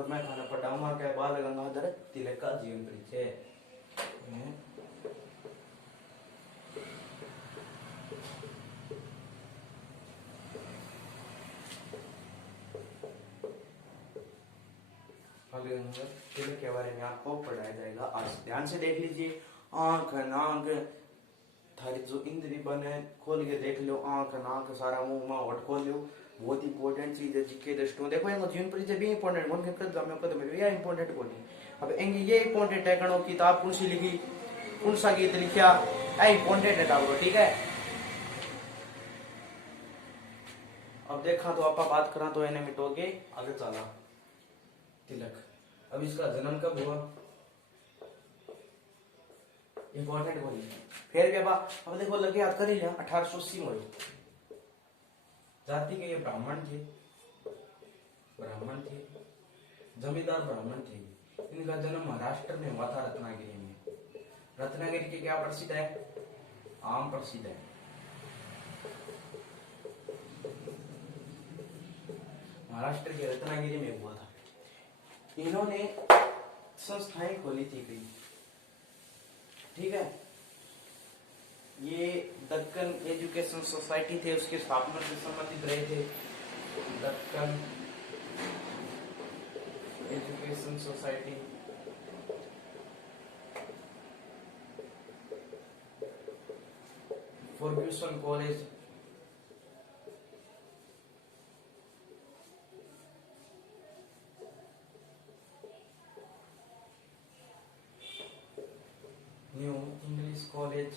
और मैं खाना पढ़ाऊंगा क्या बाल गंगाधर तिलक का जीवन परिचय। तिलक के बारे में आपको पढ़ाया जाएगा। आज ध्यान से देख लीजिए। आंख नाक थारी जो इंद्री बने खोल के देख लो, आंख नाक सारा मुंह में होठ खोल लो। बहुत इंपॉर्टेंट चीज है जीके दृष्टि देखो ये जीवन परिचय भी इंपॉर्टेंट कौन के कर में कदम ये इंपॉर्टेंट बोली। अब एंगे ये इंपॉर्टेंट है कणो किताब कौन सी लिखी कौन सा गीत लिखा ए इंपॉर्टेंट है ताबरो ठीक है। अब देखा तो आपा बात करा तो एने मिटोगे आगे चला तिलक। अब इसका जन्म कब हुआ इंपॉर्टेंट बोली फिर क्या बात। अब देखो लगे याद कर लिया 1880 में जाति के ये ब्राह्मण थे जमींदार ब्राह्मण थे। इनका जन्म महाराष्ट्र में हुआ था रत्नागिरी में। रत्नागिरी के क्या प्रसिद्ध है आम प्रसिद्ध है। महाराष्ट्र के रत्नागिरी में हुआ था। इन्होंने संस्थाएं खोली थी कई ठीक है। ये दक्कन एजुकेशन सोसाइटी थे उसके स्थापना से संबंधित रहे थे। Deccan education society Fergusson college new English college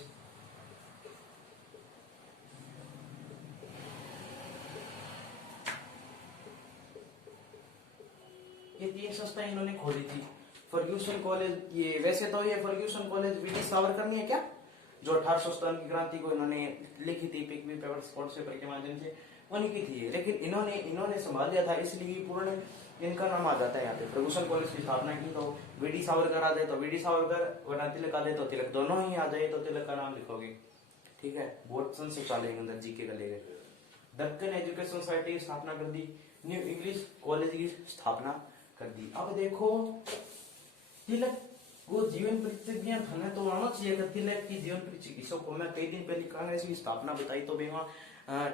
ये तीन संस्थाएं इन्होंने खोली थी। फर्ग्यूसन कॉलेज ये वैसे तो ये फर्ग्यूसन कॉलेज ब्रिटिश सावरकर नहीं है क्या जो 1857 की क्रांति को इन्होंने लिखी थी पिकवी पेपर के माध्यम से उन्हीं की थी। लेकिन इन्होंने संभाल लिया था इसलिए पूर्ण इनका नाम आ जाता है यहाँ पे। फर्ग्यूसन कॉलेज की स्थापना की तो वीडी सावरकर आ जाए तो वीडी सावरकर वरना तिलक आ जाए तो तिलक दोनों ही आ जाए तो तिलक का नाम लिखोगे ठीक है। बहुत संक्षिप्त चलेंगे अंदर जीके का लेंगे। दक्कन एजुकेशन सोसाइटी की स्थापना कर दी। न्यू इंग्लिश कॉलेज की स्थापना कर दी। अब देखो तिलक वो जीवन परिचय थाने तो आना चाहिए कि तिलक की जीवन परिचय किसो को मैं कई दिन पहले कांग्रेस की स्थापना बताई तो बेवा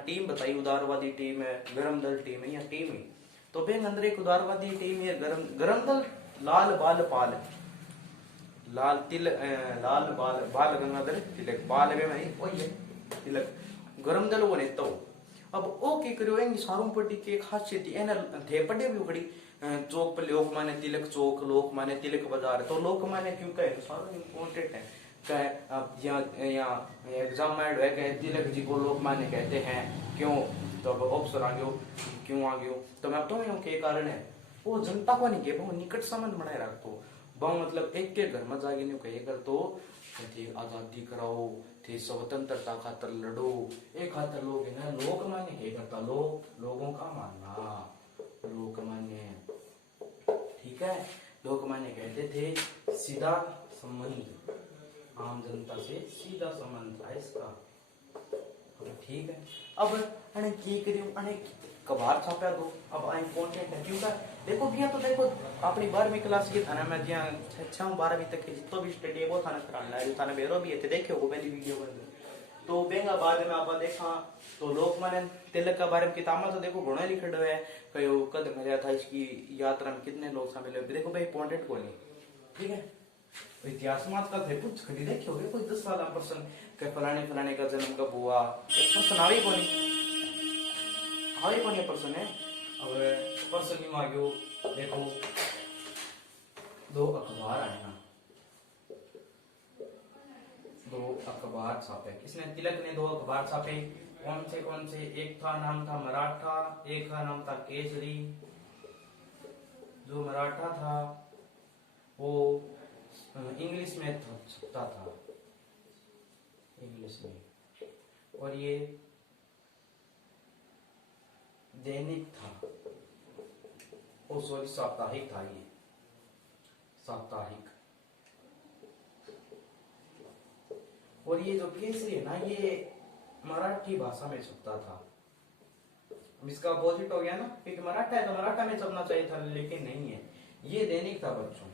टीम बताई उदारवादी टीम है गरम दल टीम है या टीम है तो बेंग अंदर एक उदारवादी टीम है गरम दल लाल बाल पाल लाल तिल लाल बाल बाल गंगाधर तिलक बाल में वही है तिलक गरम दल वो नेता हो। अब ओ के करियो एंग सारूमपट्टी के खासियत एना थे पड़े भी बड़ी चौक पर लोक माने तिलक चौक लोक माने तिलक बाजार तो लोक माने क्यों कहे तो सारा इम्पोर्टेंट है कहे। अब यहाँ एग्जाम में है कहे तिलक जी को लोक माने कहते हैं क्यों तो अब ऑप्शन आ गयो क्यों आ गयो तो मैं तो के कारण है वो जनता को नहीं के वो निकट संबंध बनाए रखतो बहु मतलब एक के घर में जाके नहीं कहे कर तो थे आजादी कराओ थे स्वतंत्रता खातर लड़ो एक खातर लोग है ना लोक मान्य के करता लोगों का मानना लोक मान्य ठीक है। लोक मान्य कहते थे सीधा संबंध आम जनता से सीधा संबंध था इसका ठीक है। अब अने की करियो अने कबार छापा दो अब आई कंटेंट है क्यों देखो भैया तो देखो अपनी 12वीं क्लास की थाना में जिया 6-12वीं तक के जितो भी स्टडी वो थाना कराना है थाना बेरो भी है देखियो वो पहली वीडियो बन तो बेंगा बाद में आपा देखा तो लोकमान्य तिलक का बारे में किताब में तो देखो घणो लिखड़ो है कयो कद मरिया था इसकी यात्रा में कितने लोग शामिल हुए देखो भाई इंपॉर्टेंट कौन है ठीक है। इतिहास में आजकल थे कुछ खड़ी देखियो कोई 10 साल पर्सन के फलाने का जन्म कब हुआ पर्सन आवे कोनी पर्सन है। अब पर्सन नहीं मांगो देखो 2 अखबार आए ना 2 अखबार छापे किसने तिलक ने 2 अखबार छापे कौन से एक था नाम था मराठा एक का नाम था केसरी। जो मराठा था वो इंग्लिश में छपता था इंग्लिश में और ये दैनिक था ओ सॉरी साप्ताहिक था ये साप्ताहिक। और ये जो केसरी है ना ये मराठी भाषा में छपता था। इसका अपोजिट हो गया ना क्योंकि मराठा है तो मराठा में छपना चाहिए था लेकिन नहीं है ये दैनिक था बच्चों।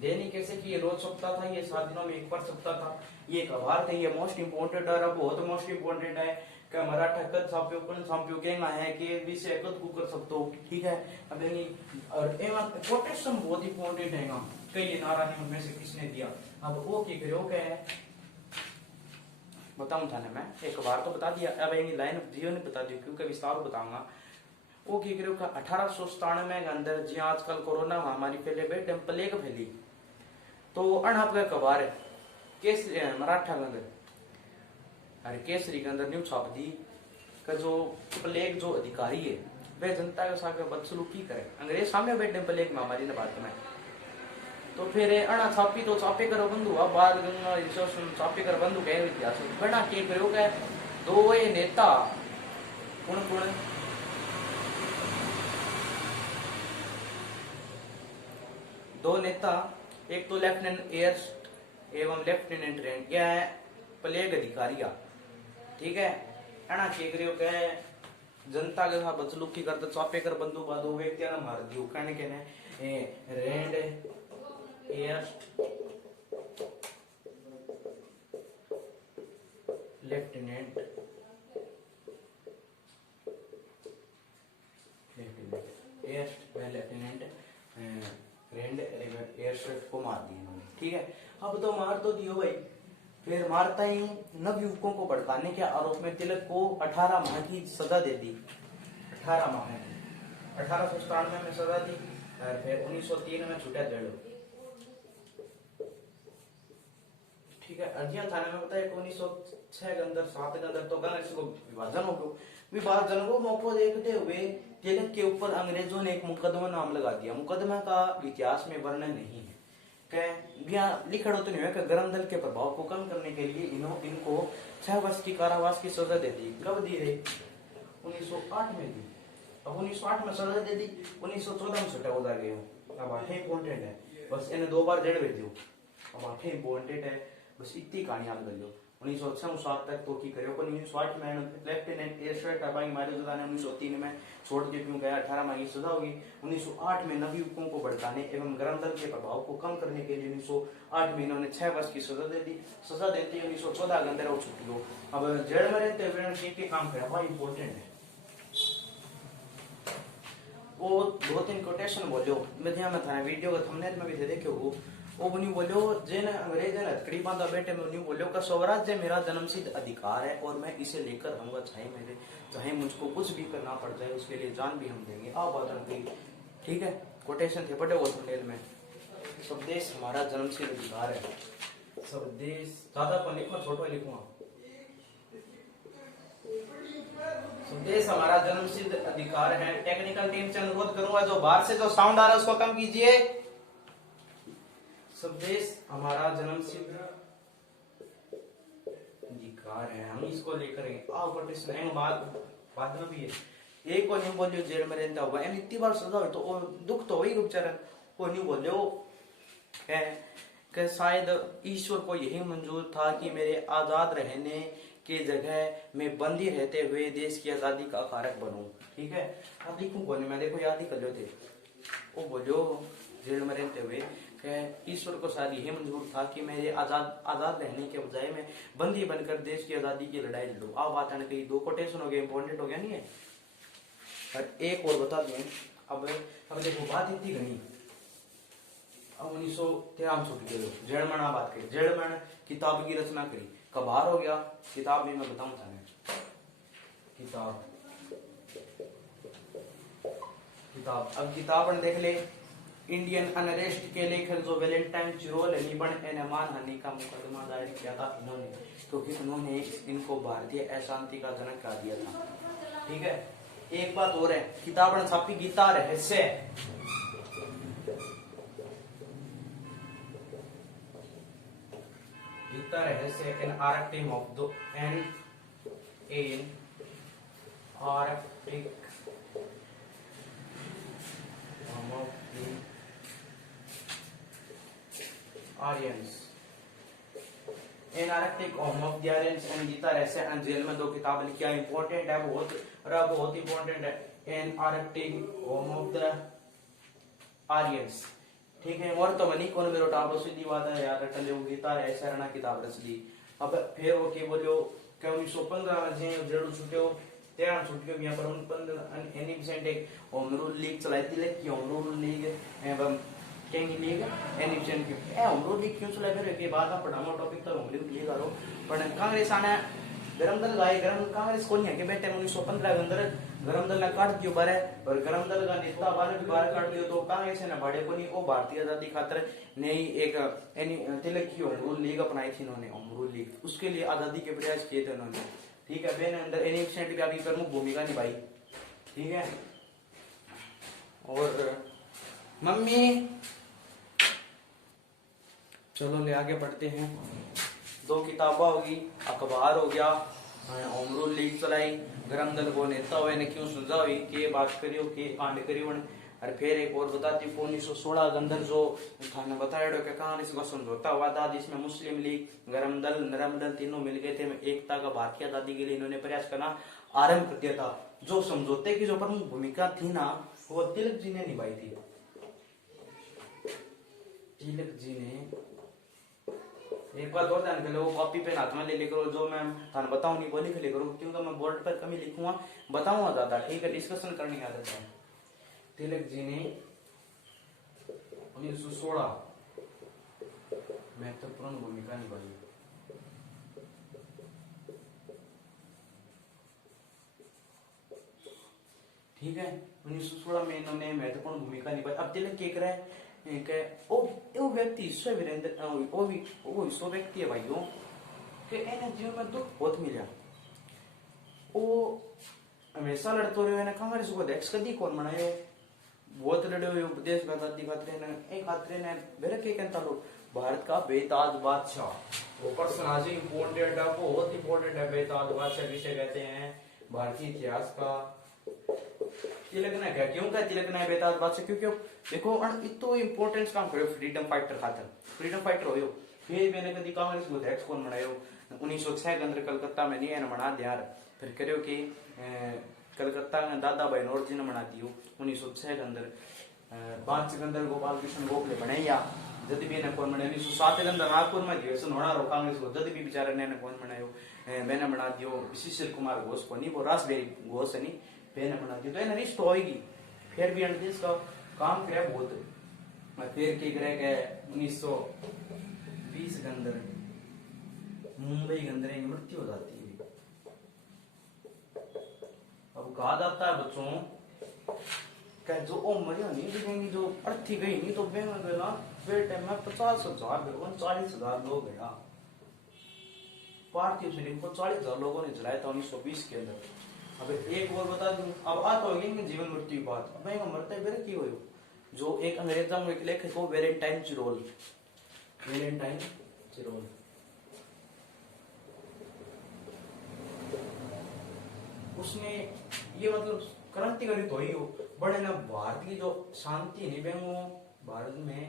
दैनिक कैसे कि ये रोज छपता था, ये 7 दिनों में एक बार छपता था। ये कभार थे, ये मोस्ट इम्पोर्टेंट और बहुत मोस्ट इम्पोर्टेंट है कि मराठा कद छाप्यो कौन छाप्यो केगा है कि विषय कद को कर सकते हो, ठीक है। अब ये और एमा कोटेशन बहुत इंपॉर्टेंट है ना, कई नारा ने उनमें से किसने दिया। अब वो की करो क्या है बताऊं था ना, मैं एक बार तो बता दिया, अब ये लाइन जियो ने बता दी क्योंकि विस्तार बताऊंगा। वो की करो का 1897 के अंदर जी आजकल कोरोना महामारी फैले बे प्लेग फैली, तो अण आपका कबार केस मराठा के अंदर अरे केसरी के अंदर न्यू छाप दी का जो प्लेग जो अधिकारी है वह जनता के साथ बदसलूकी करे, अंग्रेज सामने बैठे प्लेग महामारी ने बात में। तो फिर अणा छापी तो चापे करो बंधु, अब बाद गंगा चापे कर बंधु कह इतिहास बना के प्रयोग है। दो ये नेता कौन कौन, दो नेता, एक तो लेफ्टिनेंट एयर्स्ट एवं लेफ्टिनेंट रैंक क्या है प्लेग अधिकारिया, ठीक है। अणा के प्रयोग है जनता के साथ बदसलूकी करते चापे कर बंधु बाद दो व्यक्ति ने मार दियो कहने के ने रेड एयर्स्ट लेफ्टिनेंट एयर्स्ट लेफ्टिनेंट रेंड एयरस्ट्रिप को मार दिया इन्होंने, ठीक है। अब तो मार तो दियो भाई, फिर मारता ही नवयुवकों को भड़काने के आरोप में तिलक को 18 माह की सजा दे दी। 18 माह की 1897 में सजा दी और फिर 1903 में छूटा जेल, ठीक है। अर्जिया थाने में बताया 1906 के अंदर 7 के अंदर तो कांग्रेस को विभाजन हो गया। विभाजन को मौका देखते हुए तिलक के ऊपर अंग्रेजों ने एक मुकदमा नाम लगा दिया। मुकदमा का इतिहास में वर्णन नहीं है, लिखा तो नहीं है कि गरम दल के प्रभाव को कम करने के लिए इनको 6 वर्ष की कारावास की सजा दे दी। कब दी रे 1908 में दी। अब 1908 में सजा दे दी, 1914 में छुट्टा उतार गए। अब आठे इंपोर्टेंट है, बस इन्हें 2 बार जेल भेज दियो। अब आठे इंपोर्टेंट है, बस इतनी कहानी याद कर लो। 1906 तक तो की करियो, पर 1908 में लेफ्टिनेंट एयरस्ट्राइक टरबाइन मारिजुदा ने 1903 में छोड़ दिया क्यों गया, 18 माह की सजा होगी। 1908 में नवयुवकों को भड़काने एवं गरम दल के प्रभाव को कम करने के लिए 1908 में इन्होंने 6 वर्ष की सजा दे दी। सजा देते 1914 के अंदर वो छुट्टी हो। अब जेल में रहते हुए काम करा वह इंपॉर्टेंट है। वो 2-3 कोटेशन बोलो मैं था वीडियो का थंबनेल में भी दे देखे वो बनी बोलो जिन अंग्रेज ने हथकड़ी बांधा बैठे में बनी बोलो का स्वराज्य मेरा जन्मसिद्ध अधिकार है और मैं इसे लेकर रहूंगा, चाहे मुझको कुछ भी करना पड़ जाए उसके लिए जान भी हम देंगे। आओ बात गई, ठीक है। कोटेशन थे पढ़े वो थंबनेल में, स्वदेश हमारा जन्मसिद्ध अधिकार है। स्वदेश ज्यादा को लिखो छोटो लिखूंगा, स्वदेश हमारा जन्मसिद्ध अधिकार है। टेक्निकल टीम से अनुरोध करूंगा जो बाहर से जो साउंड आ रहा है उसको कम कीजिए। स्वदेश हमारा जन्मसिद्ध अधिकार है, हम इसको लेकर आओ कोटेशन बाद में भी है। एक को नहीं बोलियो जेल में रहता हुआ एम इतनी बार सजा हो तो दुख तो वही बेचारा को नहीं बोलियो कि शायद ईश्वर को यही मंजूर था कि मेरे आजाद रहने के जगह में बंदी रहते हुए देश की आजादी का कारक बनूं, ठीक है। अब लिखूं बोले मैं देखो याद ही कर लो थे वो बोलियो जेल में रहते हुए ईश्वर को शायद यही मंजूर था कि मेरे आजाद रहने के बजाय मैं बंदी बनकर देश की आजादी की लड़ाई लड़ूं। अब बात आने कही 2 कोटेशन हो गए, इंपॉर्टेंट हो गया नहीं है। और एक और बता दें अब देखो बात इतनी घनी। अब 1913 छूट गए जड़मन बात करी, जड़मन किताब की रचना करी, कबार हो गया किताब में मैं बताऊं था किताब अब किताब देख ले। इंडियन अनरेस्ट के लेखक जो वैलेंटाइन चिरोल लिबन एन मानहानि का मुकदमा दायर किया था इन्होंने, क्योंकि उन्होंने इनको भारतीय अशांति का जनक कहा दिया था, ठीक है। एक बात और है, किताब छापी Gita Rahasya, Gita Rahasya in Arctic of the and in Arctic Aryans in Arctic home of the Aryans and Gita Rahasya and jail में 2 किताब लिखी है, इंपॉर्टेंट है बहुत इंपॉर्टेंट है। In Arctic home of the Aryans ठीक है। और तो बनी कौन मेरो टाबरो सीधी बात है यार, टले वो गीता ऐसा रहना किताब रच दी। अब फिर वो के बोलियो क्या 1915 में जे जेड़ू छुट्यो तेरा छुट्टियों यहाँ पर 19 एक होम लीग चलाई थी, लेकिन होम लीग एवं कहेंगे लीग एनिफिशिएंट के होम लीग क्यों चलाई फिर के बाद आप पढ़ाओ टॉपिक तो होम लीग करो। पर कांग्रेस आने गरम दल गाय गरम कांग्रेस को नहीं है कि बेटे 1915 के अंदर गरम दल ने काट दियो बारे, और गरम दल का नेता बारे भी बाहर काट दियो तो कांग्रेस ने भाड़े को नहीं, वो भारतीय आजादी खातर नई एक तिलक की होम लीग अपनाई थी इन्होंने, होम लीग उसके लिए आजादी के प्रयास किए थे उन्होंने। ठीक है, बेन अंदर एनिफिशिएंट की भी प्रमुख भूमिका निभाई। ठीक है, और मम्मी चलो ले आगे पढ़ते हैं। दो किताबा होगी, अखबार हो गया, होम लीग चलाई, गरम दल को नेता हुए ने क्यों सुझावी के बात करियो के कांड करियो। और फिर एक और बताती 1916 के अंदर जो थाने बताया कि कांग्रेस का समझौता हुआ था जिसमें मुस्लिम लीग गरम दल नरम दल तीनों मिल गए थे, एकता का भारतीय आजादी के लिए इन्होंने प्रयास करना आरंभ कर दिया था। जो समझौते की जो प्रमुख भूमिका थी ना वो तिलक जी ने निभाई थी। तिलक जी ने एक बात और ध्यान कर लो, कॉपी पेन हाथ में ले लेकर जो मैं थाने बताऊं नहीं बोली लिख करो, क्योंकि मैं बोर्ड पर कमी लिखूंगा बताऊंगा ज्यादा। ठीक है, डिस्कशन करने की आदत है। तिलक जी ने 1916 महत्वपूर्ण भूमिका निभाई। ठीक है, 1916 में इन्होंने महत्वपूर्ण भूमिका निभाई। अब तिलक क्या करे वो व्यक्ति वीरेंद्र वो व्यक्ति है भाइयों कि एने जीवन में दुख बहुत मिला। वो हमेशा लड़ते रहे, कांग्रेस को अध्यक्ष कदी कौन बनायो, बहुत लड़े हुए उपदेश का आजादी खातिर ने एक खातिर ने बेरे के कहता लो भारत का बेताज बादशाह। वो पर्सन आज इंपोर्टेंट है, बहुत इंपोर्टेंट है। बेताज बादशाह किसे कहते हैं? भारतीय इतिहास का तिलक ने क्या क्यों कहा तिलक ने बेताज बादशाह? क्योंकि देखो इतो इंपोर्टेंस काम करो फ्रीडम फाइटर खातर, फ्रीडम फाइटर हो। फिर मैंने कभी कांग्रेस को अध्यक्ष कौन बनायो? 1906 के अंदर कलकत्ता में नहीं है बना दिया। फिर करो कि कलकत्ता में दादा भाई नौरोजी ने बना दियो 1906 के अंदर। 5 के अंदर गोपाल कृष्ण गोखले बनाया जद भी ने कौन बनाया। 1907 के अंदर नागपुर में अधिवेशन होना रो कांग्रेस को जद भी बेचारे ने कौन बनायो? मैंने बना दियो सुशील कुमार घोष को नहीं, वो रासबेरी घोष नहीं मैंने बना दियो। तो ये रिश्त होगी फिर भी देश का काम करे बहुत। फिर की करे 1920 के अंदर मुंबई के अंदर एक मृत्यु हो जाती है। अब कहा जाता है बच्चों क्या जो ओ मरियो नहीं दिखेंगी जो अर्थी गई नहीं तो बेना वे टाइम में 50,000 40,000 लोग गया। भारतीय सैनिक को 40,000 लोगों ने जलाया था 1920 के अंदर। अब एक और बता दूं, अब आता होगी जीवन मृत्यु की बात। अब मैं मरते बेरे की हो जो एक अंग्रेजा में एक लेखक को वैलेंटाइन चिरोल, वैलेंटाइन चिरोल उसने ये मतलब क्रांतिकारी तो ही हो बड़े ना भारत की जो शांति नहीं बेंगो भारत में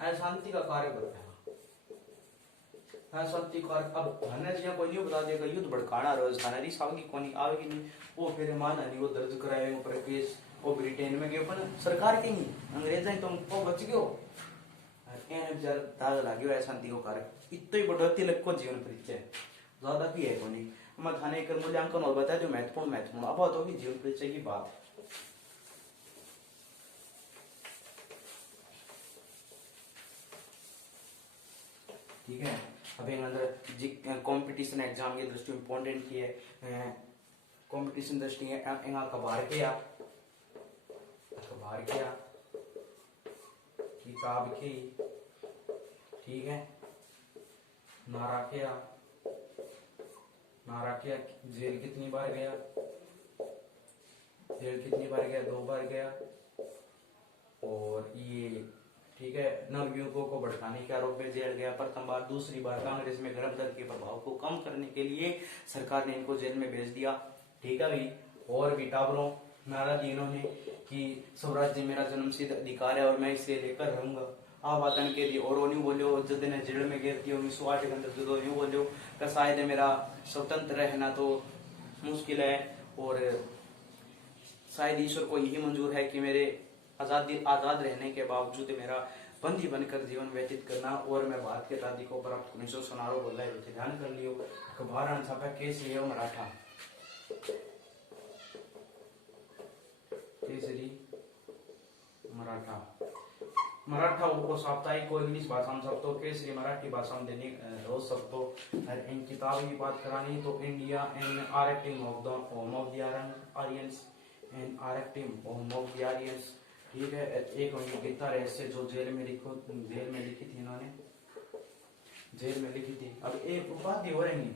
अशांति का कार्य करता है। शांति कार्य अब थाना जी कोई नहीं बता देगा युद्ध भड़काना राजस्थान री सावगी कोनी आवेगी नहीं वो फिर माना नहीं वो दर्ज कराए ऊपर केस वो ब्रिटेन में गयो पर सरकार के नहीं अंग्रेजा तो वो बच गयो। एने बेचारा दाग लाग्यो है शांति को कार्य इतना ही बड़ा तिलक को जीवन परिचय ज्यादा भी है कोनी। मैं थाने कर मूल्यांकन और बता दो महत्वपूर्ण अब बात होगी जीवन परिचय की बात। ठीक है, अभी अंदर कंपटीशन एग्जाम की दृष्टि इंपॉर्टेंट की है। कंपटीशन दृष्टि है अखबार क्या किताब की। ठीक है, नारा क्या जेल कितनी बार गया? जेल कितनी बार गया? 2 बार गया। और ये ठीक है नवयुवकों को भड़काने के आरोप में जेल गया प्रथम बार। दूसरी बार कांग्रेस में गरम दल के प्रभाव को कम करने के लिए सरकार ने इनको जेल में भेज दिया। ठीक है भाई, और भी टाबरों नारा दी इन्होंने कि स्वराज्य मेरा जन्मसिद्ध अधिकार है और मैं इसे लेकर रहूंगा। आवादन के लिए और न्यू बोलो जद ने जेल में गिर दिया 1908 के अंदर जदो न्यू बोलो का शायद मेरा स्वतंत्र रहना तो मुश्किल है और शायद ईश्वर को यही मंजूर है कि मेरे आजाद रहने के बावजूद मेरा बंदी बनकर जीवन व्यतीत करना और मैं भारत के आजादी को प्राप्त 1917 बोला है, ध्यान कर लियो। अखबार छापा केसरी है मराठा, केसरी मराठा, मराठा को साप्ताहिक को इंग्लिश भाषा में सकते, केसरी मराठी भाषा में देने रोज सकते। और इन किताबों की बात करानी तो India and Arctic of the Aryans and Arctic of the Aryans, ठीक है। एक उनकी गीता रहस्य जो जेल में लिखी थी इन्होंने, जेल में लिखी थी। अब एक उपाधि हो रही,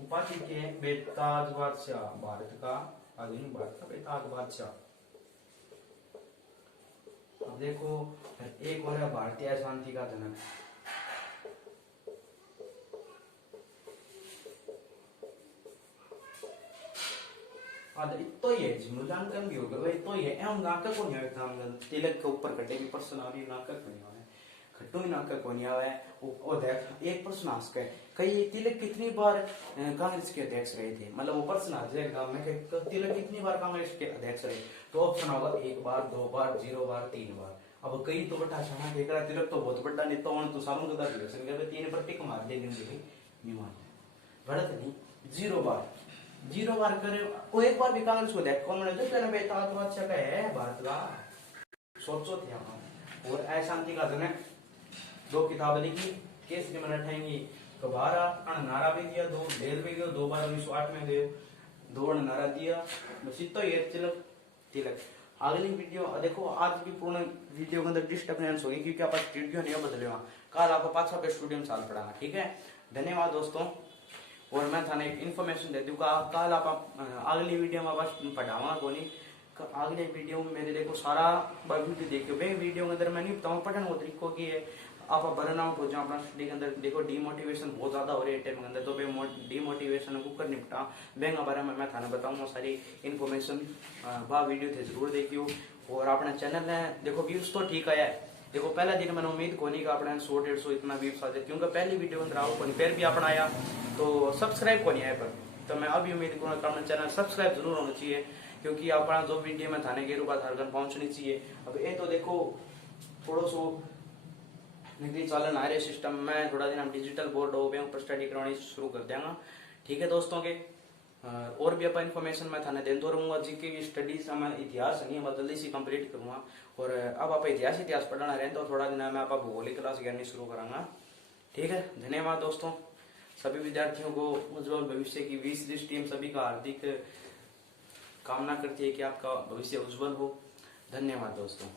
उपाधि के बेताज बादशाह, भारत का आधुनिक भारत का बेताज बादशाह। अब देखो एक और है भारतीय शांति का जनक, तो ये मूल्यांकन भी होगा भाई, तो ये एवं नाटक को नहीं एग्जाम में तिलक के ऊपर कटे की प्रश्न आ रही, नाटक नहीं है खट्टू ही नाटक को नहीं आया है। वो देख एक प्रश्न आ सके कई तिलक कितनी बार कांग्रेस के अध्यक्ष रहे थे, मतलब वो प्रश्न आ जाए एग्जाम में कि तिलक कितनी बार कांग्रेस के अध्यक्ष रहे, तो ऑप्शन होगा 1 बार 2 बार 0 बार 3 बार। अब कई तो बटा छाना देख रहा तिलक तो बहुत बड़ा नेता होने तो सारों का इलेक्शन के 3 पर टिक मार दे नहीं मान गलत नहीं, 0 बार करे वो एक बार भी कांग्रेस को देख कौन जो पहले बेताज बादशाह का है भारत का, सोचो थे। और अशांति का जनक 2 किताबें लिखी, केसरी मराठा की कबारा नारा भी दिया, 2 जेल भी गयो, 2 बार 1908 में गयो, 2 नारा दिया, बस इतना ये तिलक। अगली वीडियो देखो, आज भी पूर्ण वीडियो के अंदर डिस्टर्बेंस होगी क्योंकि आप स्टूडियो नहीं बदले कल आपका पाछा पे स्टूडियो में चाल पड़ा, ठीक है। धन्यवाद दोस्तों। और मैं थाने इन्फॉर्मेशन दे दूंगा कल आप अगली वीडियो में बस पढ़ावा को नहीं, अगले वीडियो में मेरे देखो सारा वीडियो देखियो, वे वीडियो के अंदर मैं नहीं बताऊँ पढ़ने को तरीको की है, आप बर्न आउट हो जाओ अपना स्टडी के अंदर। देखो डिमोटिवेशन बहुत ज्यादा हो रही है टाइम के अंदर, तो वे डिमोटिवेशन को कर निपटा बैंक के बारे में मैं थाने बताऊंगा सारी इन्फॉर्मेशन, वह वीडियो थे जरूर देखियो। और अपना चैनल है देखो व्यूज तो ठीक आया है, देखो पहला दिन मैंने उम्मीद को नहीं का अपने 100-150 इतना व्यूज आ जाए, क्योंकि पहली वीडियो अंदर आओ को नहीं, फिर भी अपना आया तो सब्सक्राइब को नहीं आया पर, तो मैं अभी उम्मीद करूँ अपना चैनल सब्सक्राइब जरूर होना चाहिए, क्योंकि अपना जो वीडियो में थाने के रूप में पहुंचनी चाहिए। अब ये तो देखो थोड़ा सो निकली चालन आ रहे सिस्टम में, थोड़ा दिन हम डिजिटल बोर्ड हो बैंक पर स्टडी करवानी शुरू कर देंगे, ठीक है दोस्तों के। और भी अपन इन्फॉर्मेशन मैं थाने देता रहूंगा, जीके की स्टडीज मैं इतिहास नहीं है जल्दी से कंप्लीट करूंगा। और अब आप इतिहास पढ़ना रहे तो थोड़ा दिन में आप भूगोलिक क्लास करनी शुरू करांगा, ठीक है। धन्यवाद दोस्तों, सभी विद्यार्थियों को उज्जवल भविष्य की 20 टीम सभी का हार्दिक कामना करती है कि आपका भविष्य उज्जवल हो। धन्यवाद दोस्तों।